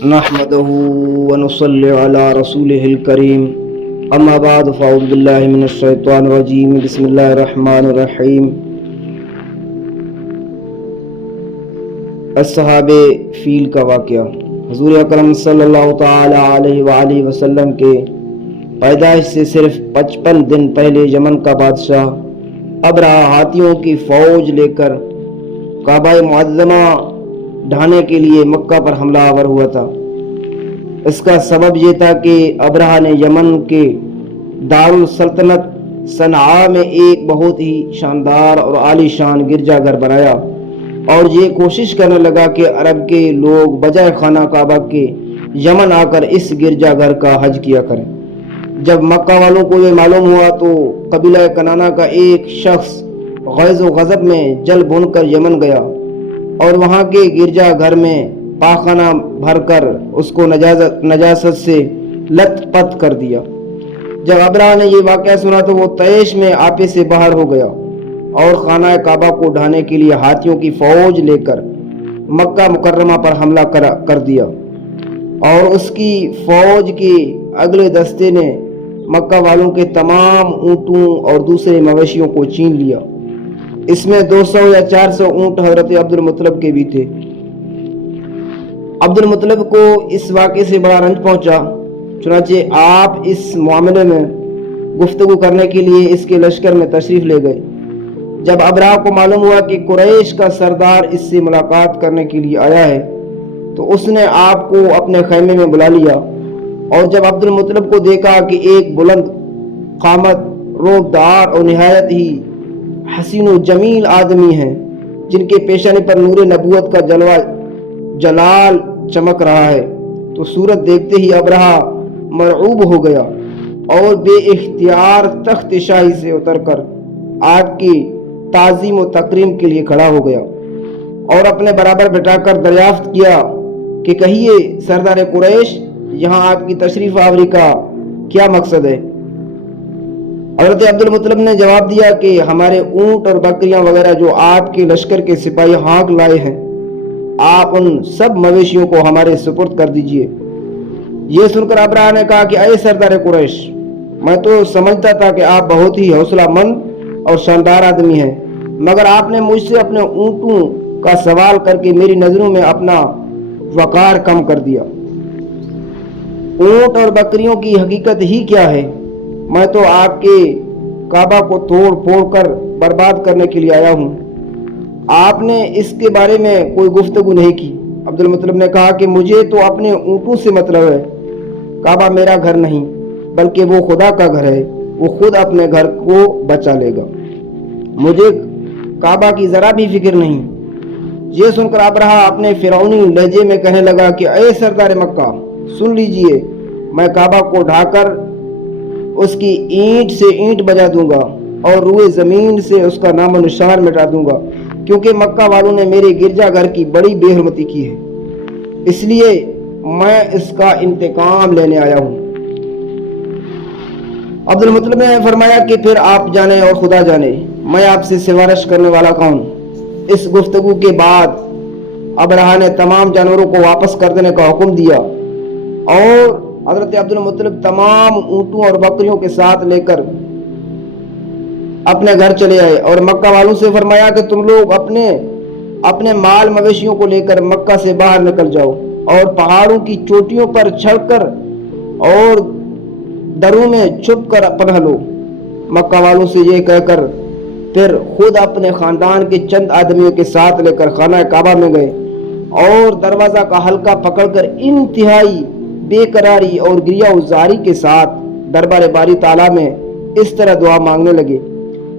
نحمده ونصلي على رسوله الكريم اما بعد فاعوذ بالله من الشیطان الرجیم بسم اللہ الرحمن الرحیم۔ اصحاب فیل کا واقعہ۔ حضور اکرم صلی اللہ تعالی علیہ وآلہ وسلم کے پیدائش سے صرف 55 دن پہلے یمن کا بادشاہ ابرہہ ہاتھیوں کی فوج لے کر کعبہ معظمہ ڈھانے کے لیے مکہ پر حملہ آور ہوا تھا۔ اس کا سبب یہ تھا کہ ابرہہ نے یمن کے دارالسلطنت صنعاء میں ایک بہت ہی شاندار اور عالی شان گرجا گھر بنایا اور یہ کوشش کرنے لگا کہ عرب کے لوگ بجائے خانہ کعبہ کے یمن آ کر اس گرجا گھر کا حج کیا کریں۔ جب مکہ والوں کو یہ معلوم ہوا تو قبیلہ کنانہ کا ایک شخص غیظ و غضب میں جل بھن کر یمن گیا اور وہاں کے گرجا گھر میں پاخانہ بھر کر اس کو نجاست سے لت پت کر دیا۔ جب ابرہہ نے یہ واقعہ سنا تو وہ طیش میں آپے سے باہر ہو گیا اور خانہ کعبہ کو ڈھانے کے لیے ہاتھیوں کی فوج لے کر مکہ مکرمہ پر حملہ کر دیا اور اس کی فوج کے اگلے دستے نے مکہ والوں کے تمام اونٹوں اور دوسرے مویشیوں کو چھین لیا۔ اس میں 200 یا 400 اونٹ حضرت عبد المطلب کے بھی تھے۔ عبد المطلب کو اس واقعے سے بڑا رنج پہنچا، چنانچہ آپ اس معاملے میں گفتگو کرنے کے لیے اس کے لشکر میں تشریف لے گئے۔ جب ابرہہ کو معلوم ہوا کہ قریش کا سردار اس سے ملاقات کرنے کے لیے آیا ہے تو اس نے آپ کو اپنے خیمے میں بلا لیا اور جب عبد المطلب کو دیکھا کہ ایک بلند قامت، روبدار اور نہایت ہی حسین و جمیل آدمی ہیں جن کے پیشانی پر نور نبوت کا جلال چمک رہا ہے، تو صورت دیکھتے ہی ابرہہ مرعوب ہو گیا اور بے اختیار تخت شاہی سے اتر کر آپ کی تعظیم و تکریم کے لیے کھڑا ہو گیا اور اپنے برابر بٹھا کر دریافت کیا کہ کہیے سردار قریش، یہاں آپ کی تشریف آوری کا کیا مقصد ہے؟ حضرت عبد المطلب نے جواب دیا کہ ہمارے اونٹ اور بکریاں وغیرہ جو آپ کے لشکر کے سپاہی ہانک لائے ہیں، آپ ان سب مویشیوں کو ہمارے سپرد کر دیجئے۔ یہ سن کر ابرہہ نے کہا کہ اے سردار قریش، میں تو سمجھتا تھا کہ آپ بہت ہی حوصلہ مند اور شاندار آدمی ہیں، مگر آپ نے مجھ سے اپنے اونٹوں کا سوال کر کے میری نظروں میں اپنا وقار کم کر دیا۔ اونٹ اور بکریوں کی حقیقت ہی کیا ہے؟ میں تو آپ کے کعبہ کو توڑ پھوڑ کر برباد کرنے کے لیے آیا ہوں، آپ نے اس کے بارے میں کوئی گفتگو نہیں کی۔ عبد المطلب نے کہا کہ مجھے تو اپنے اونٹوں سے مطلب ہے، کعبہ میرا گھر نہیں بلکہ وہ خدا کا گھر ہے، وہ خود اپنے گھر کو بچا لے گا، مجھے کعبہ کی ذرا بھی فکر نہیں۔ یہ سن کر ابرہہ اپنے فرعونی لہجے میں کہنے لگا کہ اے سردار مکہ، سن لیجئے، میں کعبہ کو ڈھا کر اس کی اینٹ سے اینٹ بجا دوں گا اور روئے زمین سے اس کا نام و نشان مٹا دوں گا، کیونکہ مکہ والوں نے میرے گرجا گھر کی بڑی بے حرمتی کی ہے، اس لیے میں اس کا انتقام لینے آیا ہوں۔ عبد المطلب نے فرمایا کہ پھر آپ جانے اور خدا جانے، میں آپ سے سفارش کرنے والا کون؟ اس گفتگو کے بعد ابرہہ نے تمام جانوروں کو واپس کر دینے کا حکم دیا اور حضرت عبد المطلب تمام اونٹوں اور بکریوں کے ساتھ لے کر اپنے گھر چلے آئے اور مکہ والوں سے فرمایا کہ تم لوگ اپنے مال مویشیوں کو لے کر مکہ سے باہر نکل جاؤ اور پہاڑوں کی چوٹیوں پر چڑھ کر اور دروں میں چھپ کر پناہ لو۔ مکہ والوں سے یہ کہہ کر پھر خود اپنے خاندان کے چند آدمیوں کے ساتھ لے کر خانہ کعبہ میں گئے اور دروازہ کا حلقہ پکڑ کر انتہائی بے قراری اور گریہ وزاری کے ساتھ دربار باری تعالیٰ میں اس طرح دعا مانگنے لگے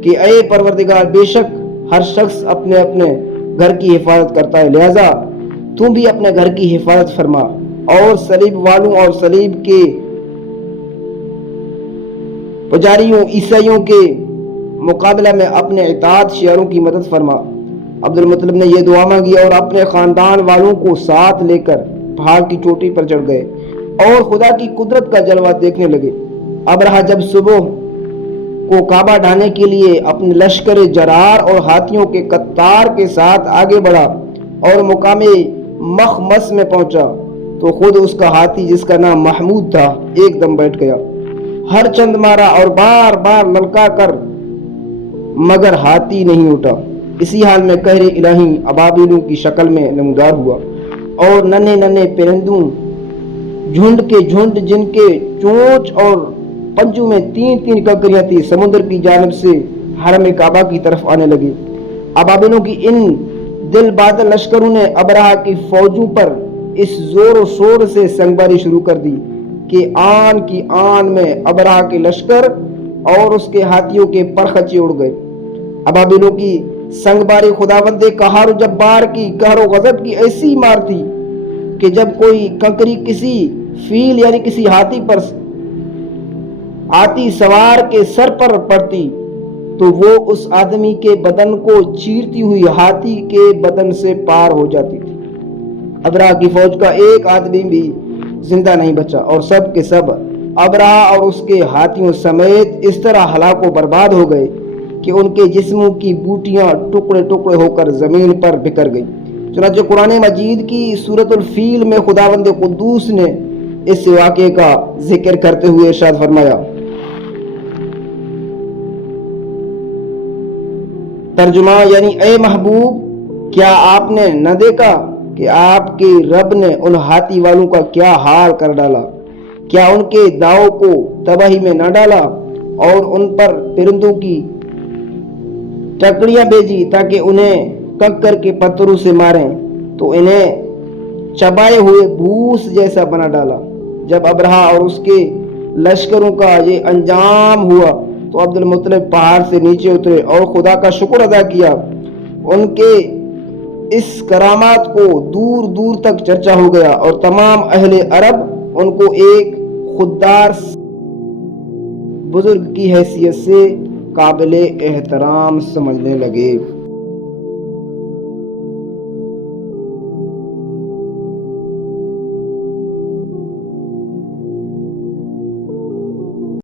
کہ اے پروردگار، بے شک ہر شخص اپنے اپنے گھر کی حفاظت کرتا ہے، لہذا تم بھی اپنے گھر کی حفاظت فرما اور صلیب والوں اور صلیب کے پجاریوں عیسائیوں کے مقابلہ میں اپنے اطاعت شیعوں کی مدد فرما۔ عبد المطلب نے یہ دعا مانگی اور اپنے خاندان والوں کو ساتھ لے کر پہاڑ کی چوٹی پر چڑھ گئے اور خدا کی قدرت کا جلوہ دیکھنے لگے۔ ابرہہ جب صبح کو کعبہ ڈھانے کے لیے اپنے لشکر جرار اور ہاتھیوں کے قطار کے ساتھ آگے بڑھا اور مقام مخمس میں پہنچا تو خود اس کا ہاتھی جس کا نام محمود تھا ایک دم بیٹھ گیا، ہر چند مارا اور بار بار للکا کر، مگر ہاتھی نہیں اٹھا۔ اسی حال میں قہر الہی ابابیلوں کی شکل میں نمودار ہوا، اور ننھے ننھے پرندوں جھنڈ کے جھنڈ جن کے چونچ اور پنجوں میں 3 کنکریاں تھی سمندر کی جانب سے حرم کعبہ کی طرف آنے لگے۔ ابابیلوں کی ان دل بادل لشکروں نے ابرہہ کی فوجوں پر اس زور و شور سے سنگباری شروع کر دی کہ آن کی آن میں ابرہہ کے لشکر اور اس کے ہاتھیوں کے پرخچے اڑ گئے۔ ابابیلوں کی سنگباری خداوند قہار و جبار کی قہر و غضب کی ایسی مار تھی کہ جب کوئی کنکری کسی فیل یعنی کسی ہاتھی سوار کے سر پر پڑتی تو وہ اس آدمی کے بدن کو چیرتی ہوئی ہاتھی کے بدن سے پار ہو جاتی تھی۔ ابرہہ کی فوج کا ایک آدمی بھی زندہ نہیں بچا، اور سب کے سب ابرہہ اور اس کے ہاتھیوں سمیت اس طرح ہلاک و برباد ہو گئے کہ ان کے جسموں کی بوٹیاں ٹکڑے ٹکڑے ہو کر زمین پر بکھر گئی۔ چنانچہ قرآن مجید کی سورۃ الفیل میں خداوند قدوس نے اس واقعے کا ذکر کرتے ہوئے ارشاد فرمایا۔ ترجمہ یعنی اے محبوب، کیا آپ نے نہ دیکھا کہ آپ کے رب نے ان ہاتھی والوں کا کیا حال کر ڈالا؟ کیا ان کے داؤں کو تباہی میں نہ ڈالا اور ان پر پرندوں کی ٹکڑیاں بھیجی تاکہ انہیں کنکر کے پتھروں سے ماریں تو انہیں چبائے ہوئے بھوس جیسا بنا ڈالا۔ جب ابرہہ اور اس کے لشکروں کا یہ انجام ہوا تو عبد المطلب پہاڑ سے نیچے اترے اور خدا کا شکر ادا کیا۔ ان کے اس کرامات کو دور دور تک چرچا ہو گیا اور تمام اہل عرب ان کو ایک خوددار بزرگ کی حیثیت سے قابل احترام سمجھنے لگے۔